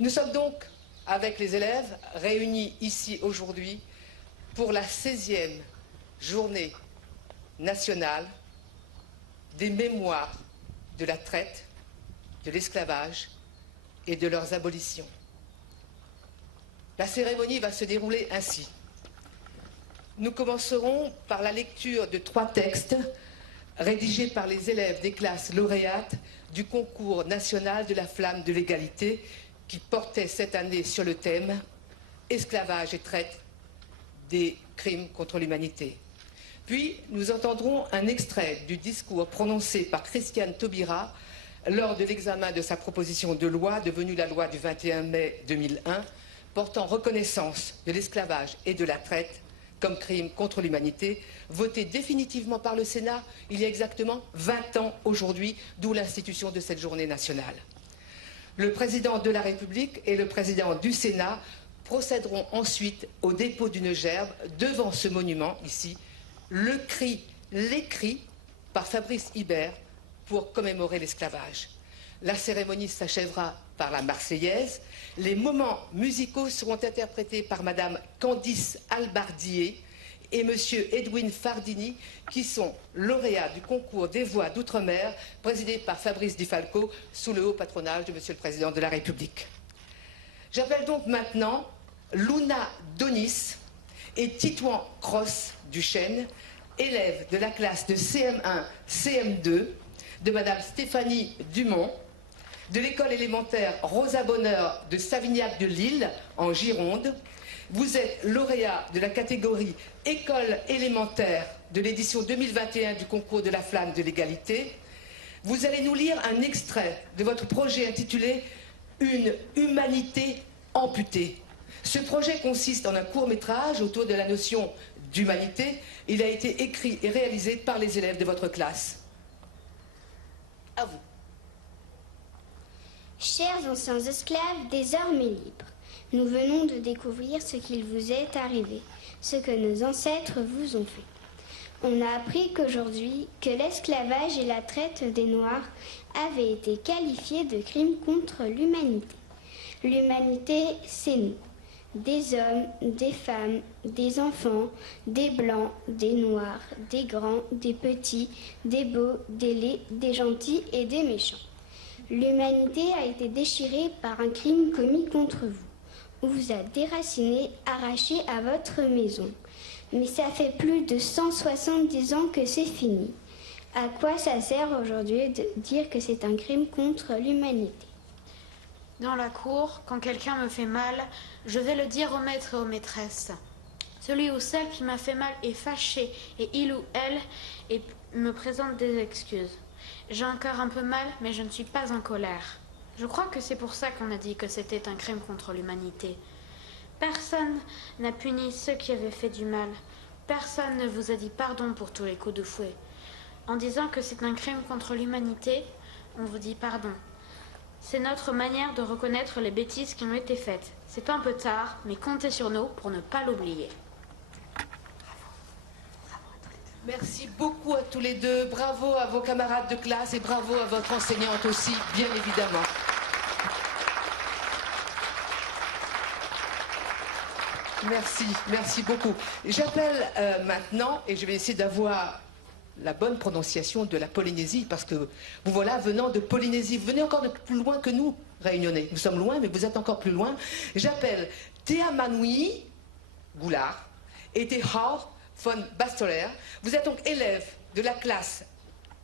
Nous sommes donc, avec les élèves, réunis ici aujourd'hui pour la 16e journée nationale des mémoires de la traite, de l'esclavage et de leurs abolitions. La cérémonie va se dérouler ainsi. Nous commencerons par la lecture de 3 textes rédigés par les élèves des classes lauréates du concours national de la flamme de l'égalité qui portait cette année sur le thème « Esclavage et traite des crimes contre l'humanité ». Puis nous entendrons un extrait du discours prononcé par Christiane Taubira lors de l'examen de sa proposition de loi devenue la loi du 21 mai 2001 portant reconnaissance de l'esclavage et de la traite comme crime contre l'humanité, voté définitivement par le Sénat il y a exactement 20 ans aujourd'hui, d'où l'institution de cette journée nationale. Le président de la République et le président du Sénat procéderont ensuite au dépôt d'une gerbe devant ce monument, ici, l'écrit par Fabrice Hibert pour commémorer l'esclavage. La cérémonie s'achèvera par la Marseillaise. Les moments musicaux seront interprétés par Madame Candice Albardier et Monsieur Edwin Fardini, qui sont lauréats du concours des voix d'outre-mer, présidé par Fabrice Di Falco, sous le haut patronage de Monsieur le Président de la République. J'appelle donc maintenant Luna Donis et Titouan Cross Duchesne, élèves de la classe de CM1, CM2, de Madame Stéphanie Dumont, de l'école élémentaire Rosa Bonheur de Savignac de Lille, en Gironde. Vous êtes lauréat de la catégorie école élémentaire de l'édition 2021 du concours de la flamme de l'égalité. Vous allez nous lire un extrait de votre projet intitulé « Une humanité amputée ». Ce projet consiste en un court-métrage autour de la notion d'humanité. Il a été écrit et réalisé par les élèves de votre classe. À vous. Chers anciens esclaves désormais libres, nous venons de découvrir ce qu'il vous est arrivé, ce que nos ancêtres vous ont fait. On a appris qu'aujourd'hui, que l'esclavage et la traite des Noirs avaient été qualifiés de crimes contre l'humanité. L'humanité, c'est nous. Des hommes, des femmes, des enfants, des blancs, des noirs, des grands, des petits, des beaux, des laids, des gentils et des méchants. L'humanité a été déchirée par un crime commis contre vous. On vous a déraciné, arraché à votre maison. Mais ça fait plus de 170 ans que c'est fini. À quoi ça sert aujourd'hui de dire que c'est un crime contre l'humanité? Dans la cour, quand quelqu'un me fait mal, je vais le dire au maître et aux maîtresses. Celui ou celle qui m'a fait mal est fâché, et il ou elle me présente des excuses. J'ai encore un peu mal, mais je ne suis pas en colère. Je crois que c'est pour ça qu'on a dit que c'était un crime contre l'humanité. Personne n'a puni ceux qui avaient fait du mal. Personne ne vous a dit pardon pour tous les coups de fouet. En disant que c'est un crime contre l'humanité, on vous dit pardon. C'est notre manière de reconnaître les bêtises qui ont été faites. C'est un peu tard, mais comptez sur nous pour ne pas l'oublier. Merci beaucoup à tous les deux. Bravo à vos camarades de classe et bravo à votre enseignante aussi, bien évidemment. Merci, merci beaucoup. J'appelle maintenant, et je vais essayer d'avoir la bonne prononciation de la Polynésie, parce que vous voilà venant de Polynésie. Vous venez encore de plus loin que nous, Réunionnais. Nous sommes loin, mais vous êtes encore plus loin. J'appelle Thea Manui Goulard et Thea von Bastoler. Vous êtes donc élève de la classe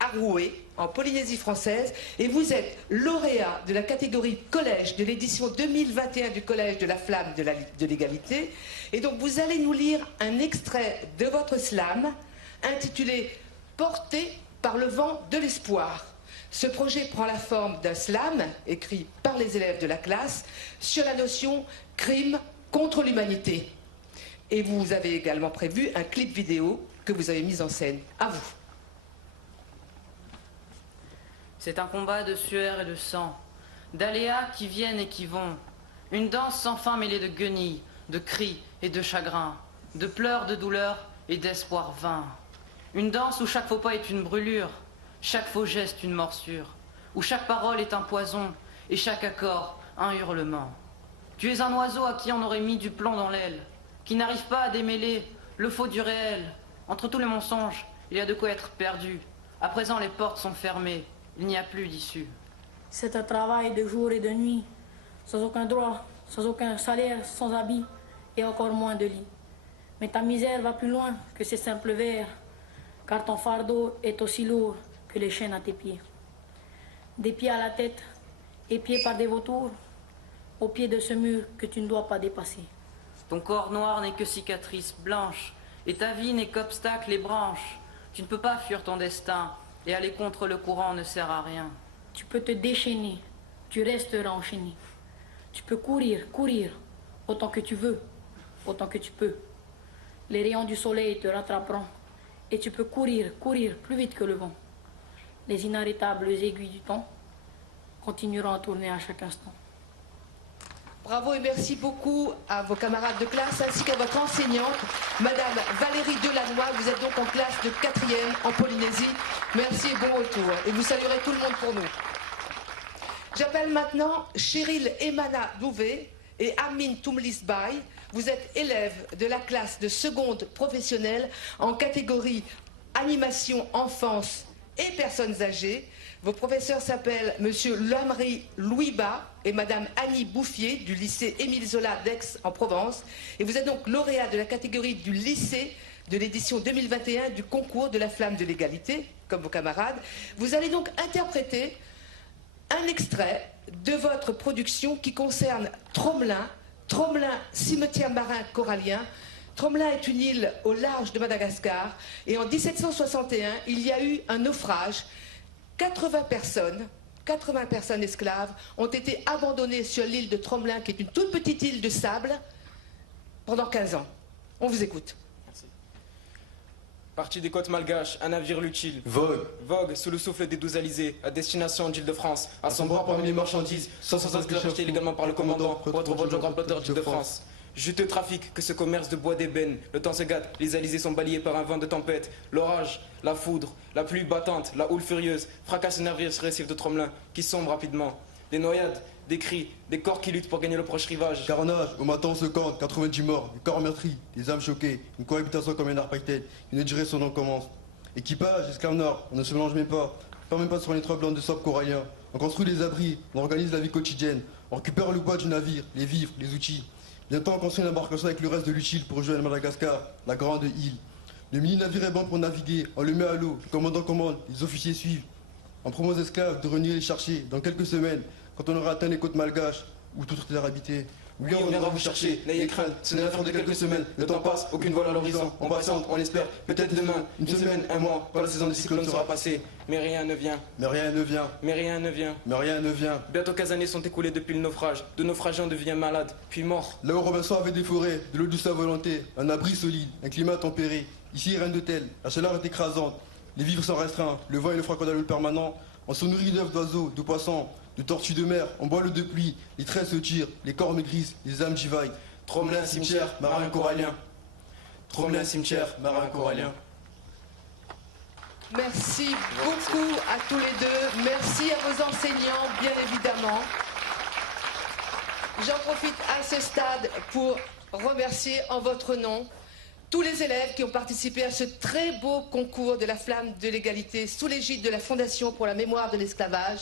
Aroué en Polynésie française et vous êtes lauréat de la catégorie collège de l'édition 2021 du Collège de la Flamme de l'égalité. Et donc vous allez nous lire un extrait de votre slam intitulé « Porté par le vent de l'espoir ». Ce projet prend la forme d'un slam écrit par les élèves de la classe sur la notion « crime contre l'humanité ». Et vous avez également prévu un clip vidéo que vous avez mis en scène. À vous. C'est un combat de sueur et de sang, d'aléas qui viennent et qui vont. Une danse sans fin mêlée de guenilles, de cris et de chagrins, de pleurs, de douleurs et d'espoir vain. Une danse où chaque faux pas est une brûlure, chaque faux geste une morsure, où chaque parole est un poison et chaque accord un hurlement. Tu es un oiseau à qui on aurait mis du plomb dans l'aile, qui n'arrive pas à démêler le faux du réel. Entre tous les mensonges, il y a de quoi être perdu. À présent, les portes sont fermées. Il n'y a plus d'issue. C'est un travail de jour et de nuit, sans aucun droit, sans aucun salaire, sans habit et encore moins de lit. Mais ta misère va plus loin que ces simples vers, car ton fardeau est aussi lourd que les chaînes à tes pieds. Des pieds à la tête, épiés par des vautours, au pied de ce mur que tu ne dois pas dépasser. Ton corps noir n'est que cicatrice blanche, et ta vie n'est qu'obstacle et branche. Tu ne peux pas fuir ton destin, et aller contre le courant ne sert à rien. Tu peux te déchaîner, tu resteras enchaîné. Tu peux courir, courir, autant que tu veux, autant que tu peux. Les rayons du soleil te rattraperont, et tu peux courir, courir plus vite que le vent. Les inarrêtables aiguilles du temps continueront à tourner à chaque instant. Bravo et merci beaucoup à vos camarades de classe ainsi qu'à votre enseignante, Madame Valérie Delannoy. Vous êtes donc en classe de 4e en Polynésie. Merci et bon retour. Et vous saluerez tout le monde pour nous. J'appelle maintenant Cheryl Emana Douvé et Amin Toumlisbaï. Vous êtes élèves de la classe de seconde professionnelle en catégorie animation, enfance et personnes âgées. Vos professeurs s'appellent Monsieur Lamri Louiba et Madame Annie Bouffier du lycée Émile Zola d'Aix en Provence. Et vous êtes donc lauréat de la catégorie du lycée de l'édition 2021 du concours de la flamme de l'égalité, comme vos camarades. Vous allez donc interpréter un extrait de votre production qui concerne Tromelin, cimetière marin corallien. Tromelin est une île au large de Madagascar et en 1761, il y a eu un naufrage. 80 personnes esclaves ont été abandonnées sur l'île de Tromelin, qui est une toute petite île de sable, pendant 15 ans. On vous écoute. Merci. Parti des côtes malgaches, un navire l'utile. Vogue sous le souffle des 12 alizés, à destination d'Île-de-France. À son bord parmi les marchandises, 160 esclaves achetés illégalement par le commandant, pour être votre grand d'Île-de-France. Juteux trafic que ce commerce de bois d'ébène. Le temps se gâte, les alizés sont balayés par un vent de tempête. L'orage, la foudre, la pluie battante, la houle furieuse fracasse le navire sur le récif de Tromelin qui sombre rapidement. Des noyades, des cris, des corps qui luttent pour gagner le proche rivage. Carnage, au matin on se campe, 90 morts, des corps meurtris, des âmes choquées, une cohabitation comme un apartheid, une durée son nom commence. Équipage, esclaves nord, on ne se mélange même pas sur les 3 blancs de sable corallien. On construit des abris, on organise la vie quotidienne, on récupère le bois du navire, les vivres, les outils. Bientôt on construit une embarcation avec le reste de l'utile pour rejoindre Madagascar, la grande île. Le mini-navire est bon pour naviguer, on le met à l'eau, le commandant commande, les officiers suivent. On promet aux esclaves de renier les chercher dans quelques semaines, quand on aura atteint les côtes malgaches ou toute terre habitée. Oui, on viendra vous chercher, n'ayez crainte, ce n'est l'affaire de quelques semaines. Le temps passe, aucune voile à l'horizon, on patiente, on espère, peut-être demain, une semaine, un mois, quand la saison des cyclones sera passée. Mais rien ne vient. Mais rien ne vient. Mais rien ne vient. Mais rien ne vient. Bientôt 15 années sont écoulées depuis le naufrage. De naufragés on devient malade, puis mort. Là où Robinson avait des forêts, de l'eau douce à volonté, un abri solide, un climat tempéré. Ici rien de tel, la chaleur est écrasante, les vivres sont restreints, le vent et le froid condamnent le permanent. On se nourrit d'œufs, d'oiseaux, de poissons, de tortues de mer, on boit l'eau de pluie, les traits se tirent, les corps maigrissent, les âmes divaillent. Tromelin, cimetière, marin corallien. Tromelin, cimetière, marin corallien. Merci beaucoup à tous les deux. Merci à vos enseignants, bien évidemment. J'en profite à ce stade pour remercier en votre nom tous les élèves qui ont participé à ce très beau concours de la flamme de l'égalité sous l'égide de la Fondation pour la mémoire de l'esclavage,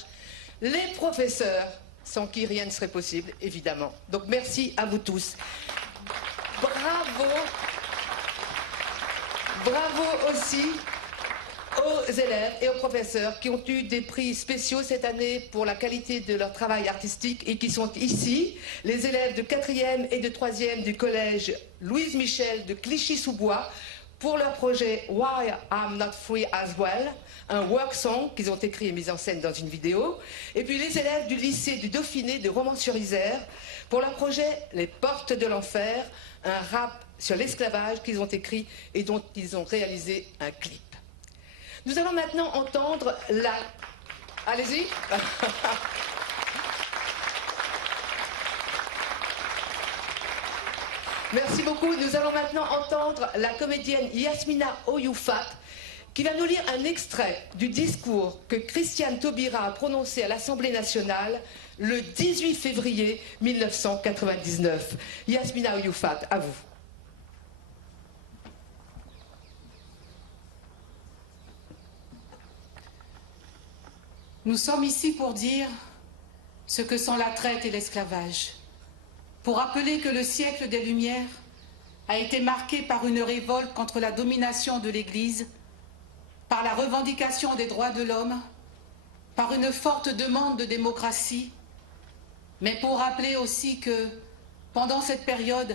les professeurs, sans qui rien ne serait possible, évidemment. Donc merci à vous tous. Bravo. Bravo aussi aux élèves et aux professeurs qui ont eu des prix spéciaux cette année pour la qualité de leur travail artistique et qui sont ici, les élèves de 4e et de 3e du collège Louise Michel de Clichy-sous-Bois pour leur projet Why I'm Not Free As Well, un work song qu'ils ont écrit et mis en scène dans une vidéo, et puis les élèves du lycée du Dauphiné de Romans-sur-Isère pour leur projet Les Portes de l'Enfer, un rap sur l'esclavage qu'ils ont écrit et dont ils ont réalisé un clip. Nous allons maintenant entendre la... Allez-y. Merci beaucoup. Nous allons maintenant entendre la comédienne Yasmina Oyufat qui va nous lire un extrait du discours que Christiane Taubira a prononcé à l'Assemblée nationale le 18 février 1999. Yasmina Ouyoufat, à vous. Nous sommes ici pour dire ce que sont la traite et l'esclavage, pour rappeler que le siècle des Lumières a été marqué par une révolte contre la domination de l'Église, par la revendication des droits de l'homme, par une forte demande de démocratie, mais pour rappeler aussi que, pendant cette période,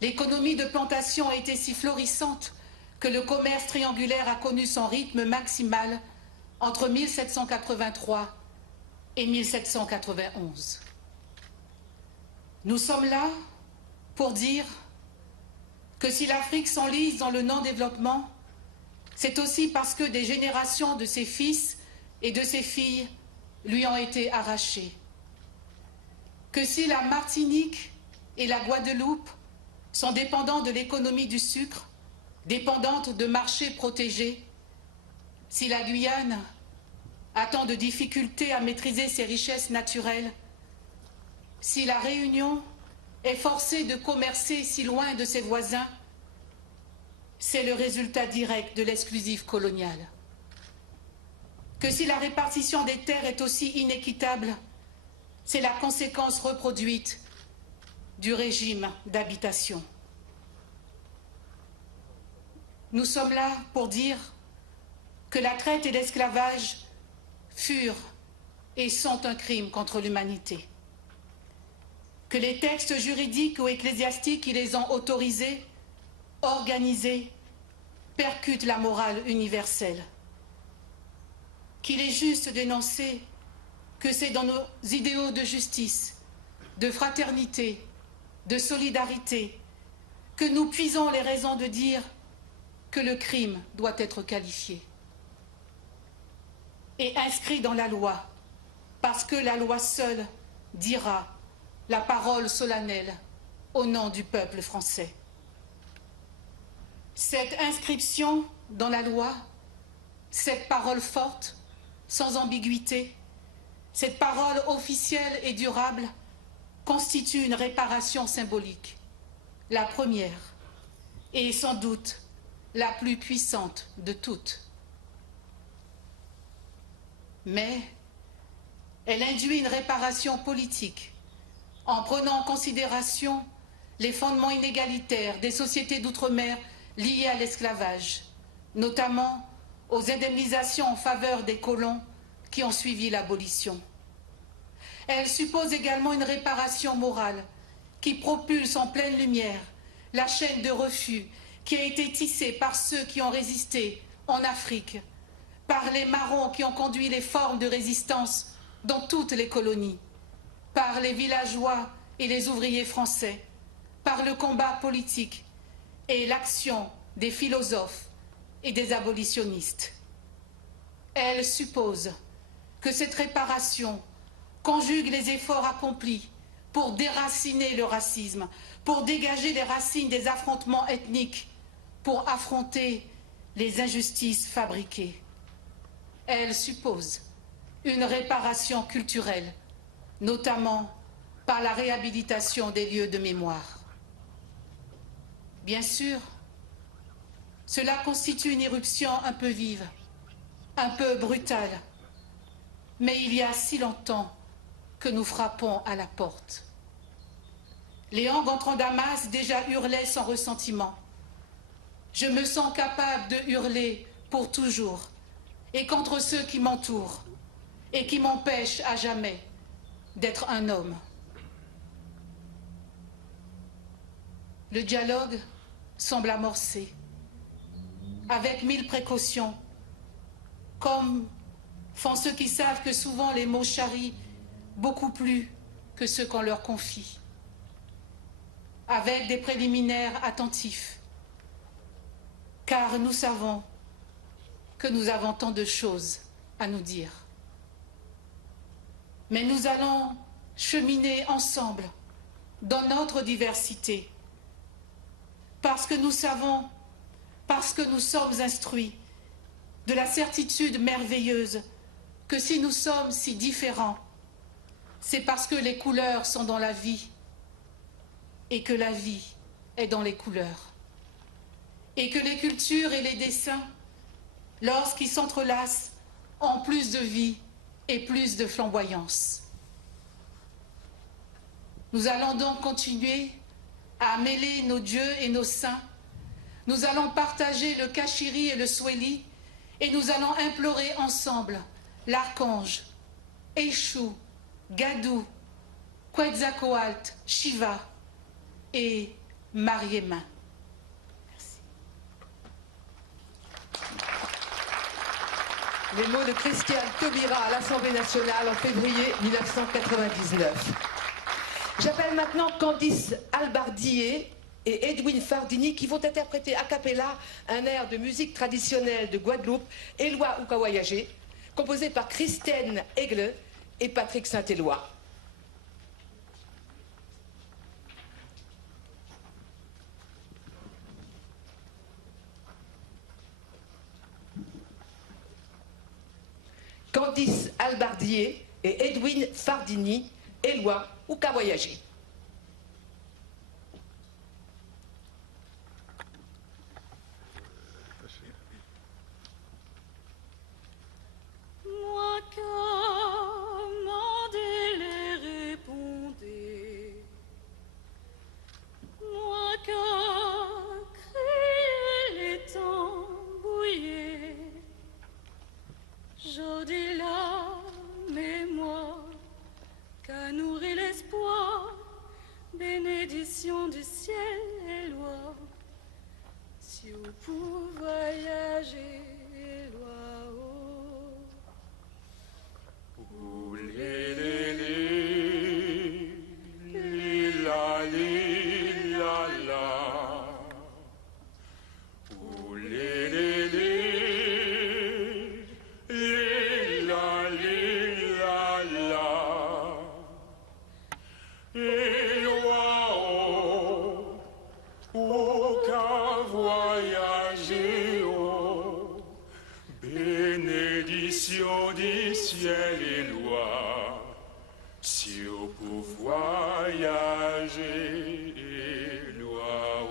l'économie de plantation a été si florissante que le commerce triangulaire a connu son rythme maximal entre 1783 et 1791. Nous sommes là pour dire que si l'Afrique s'enlise dans le non-développement, c'est aussi parce que des générations de ses fils et de ses filles lui ont été arrachées. Que si la Martinique et la Guadeloupe sont dépendants de l'économie du sucre, dépendantes de marchés protégés, si la Guyane a tant de difficultés à maîtriser ses richesses naturelles, si la Réunion est forcée de commercer si loin de ses voisins, c'est le résultat direct de l'exclusif colonial. Que si la répartition des terres est aussi inéquitable, c'est la conséquence reproduite du régime d'habitation. Nous sommes là pour dire que la traite et l'esclavage furent et sont un crime contre l'humanité. Que les textes juridiques ou ecclésiastiques qui les ont autorisés, organisés, percutent la morale universelle. Qu'il est juste d'énoncer que c'est dans nos idéaux de justice, de fraternité, de solidarité, que nous puisons les raisons de dire que le crime doit être qualifié et inscrit dans la loi, parce que la loi seule dira la parole solennelle au nom du peuple français. Cette inscription dans la loi, cette parole forte, sans ambiguïté, cette parole officielle et durable constitue une réparation symbolique, la première et sans doute la plus puissante de toutes. Mais elle induit une réparation politique en prenant en considération les fondements inégalitaires des sociétés d'outre-mer liées à l'esclavage, notamment aux indemnisations en faveur des colons qui ont suivi l'abolition. Elle suppose également une réparation morale qui propulse en pleine lumière la chaîne de refus qui a été tissée par ceux qui ont résisté en Afrique, par les marrons qui ont conduit les formes de résistance dans toutes les colonies, par les villageois et les ouvriers français, par le combat politique et l'action des philosophes et des abolitionnistes. Elle suppose que cette réparation conjugue les efforts accomplis pour déraciner le racisme, pour dégager les racines des affrontements ethniques, pour affronter les injustices fabriquées. Elle suppose une réparation culturelle, notamment par la réhabilitation des lieux de mémoire. Bien sûr, cela constitue une éruption un peu vive, un peu brutale, mais il y a si longtemps que nous frappons à la porte. Les Hang entrant Damas déjà hurlaient sans ressentiment. Je me sens capable de hurler pour toujours et contre ceux qui m'entourent et qui m'empêchent à jamais d'être un homme. Le dialogue semble amorcé, avec 1000 précautions, comme font ceux qui savent que souvent les mots charrient beaucoup plus que ceux qu'on leur confie, avec des préliminaires attentifs, car nous savons que nous avons tant de choses à nous dire. Mais nous allons cheminer ensemble dans notre diversité, parce que nous savons, parce que nous sommes instruits de la certitude merveilleuse que si nous sommes si différents, c'est parce que les couleurs sont dans la vie et que la vie est dans les couleurs. Et que les cultures et les dessins, lorsqu'ils s'entrelacent, ont plus de vie et plus de flamboyance. Nous allons donc continuer à mêler nos dieux et nos saints. Nous allons partager le kachiri et le sweli et nous allons implorer ensemble l'archange, Eshu, Gadou, Quetzalcoatl, Shiva et Mariema. Merci. Les mots de Christiane Taubira à l'Assemblée nationale en février 1999. J'appelle maintenant Candice Albardier et Edwin Fardini qui vont interpréter a cappella un air de musique traditionnelle de Guadeloupe, Éloi Oukawayagé, composé par Christine Aigle et Patrick Saint-Éloi. Candice Albardier et Edwin Fardini, Éloi Oukawayagé. Moi commandez les répondez, moi crier les tambouillés, j'audis la mémoire, qu'à nourrir l'espoir, bénédiction du ciel et loi, si vous pouvez voyager, loi. Bénédiction du ciel et loi, si on peut voyager, loi,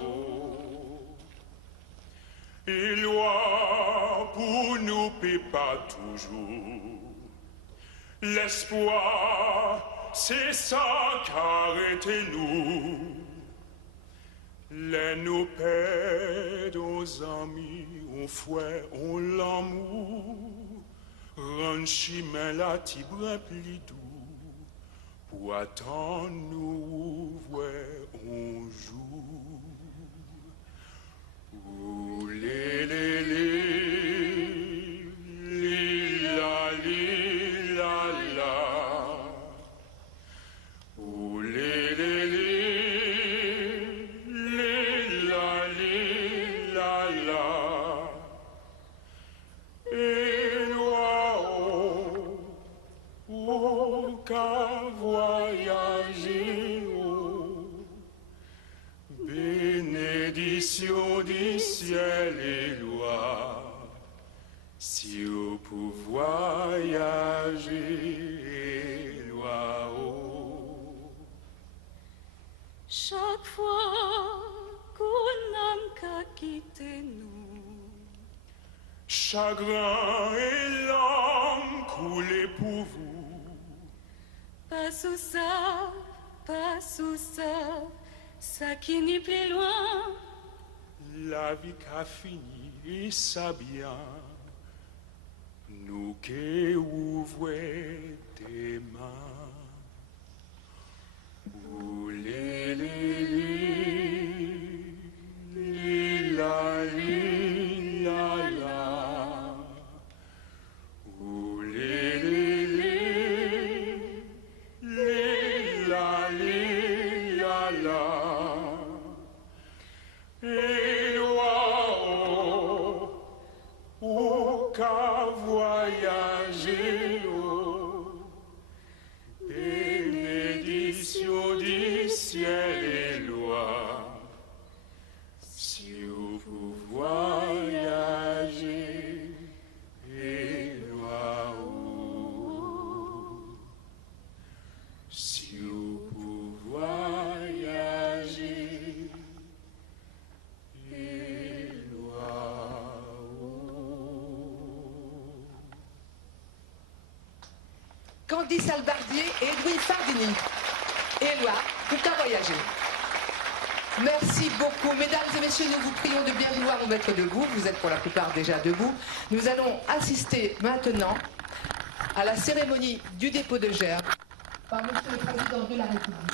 et loi pour nous paie pas toujours. L'espoir, c'est ça qu'arrêtez-nous. Les nous perdons aux amis, on fouet, on l'amour. Rend chemin la tibre pli doux, pour attendre nous voir un jour. Ouh, li la la. Ouh, li la la. Qu'à voyager, bénédiction du ciel et loi, si on peut voyager, loi. Chaque fois qu'on a qu'à quitter nous, chagrin et larmes coulent pour vous. Pas sous ça, ça qui n'est plus loin. La vie qu'a fini et ça bien, nous qui ouvrons des mains. Ouh, li la la. Ouh, et qu'à voyager, Candice Albardier et Edwin Fardini. Éloi, pour qu'à voyager. Merci beaucoup. Mesdames et messieurs, nous vous prions de bien vouloir vous mettre debout. Vous êtes pour la plupart déjà debout. Nous allons assister maintenant à la cérémonie du dépôt de gerbe par Monsieur le Président de la République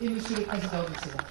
et Monsieur le Président du Sénat.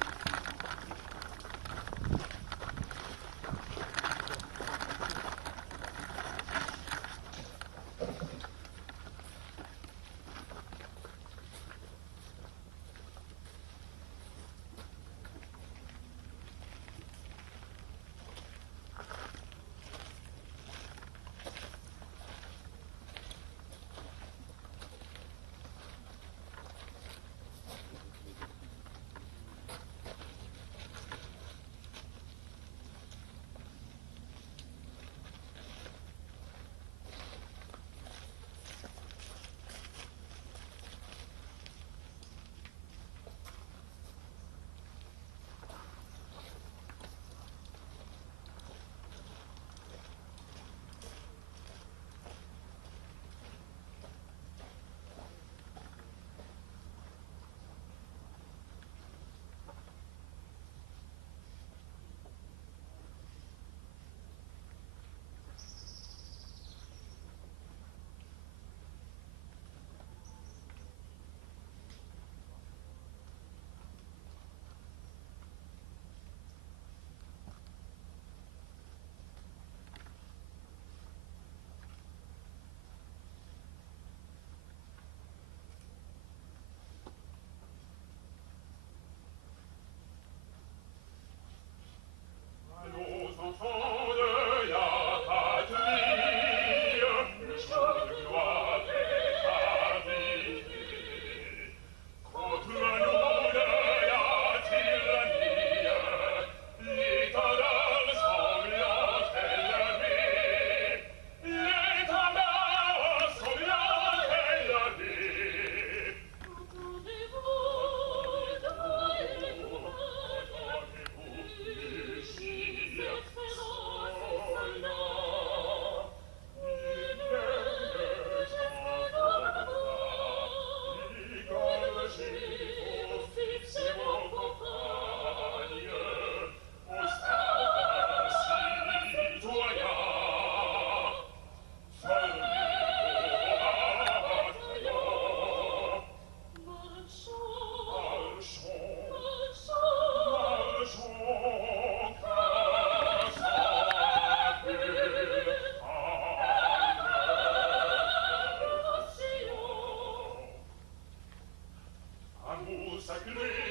Sacré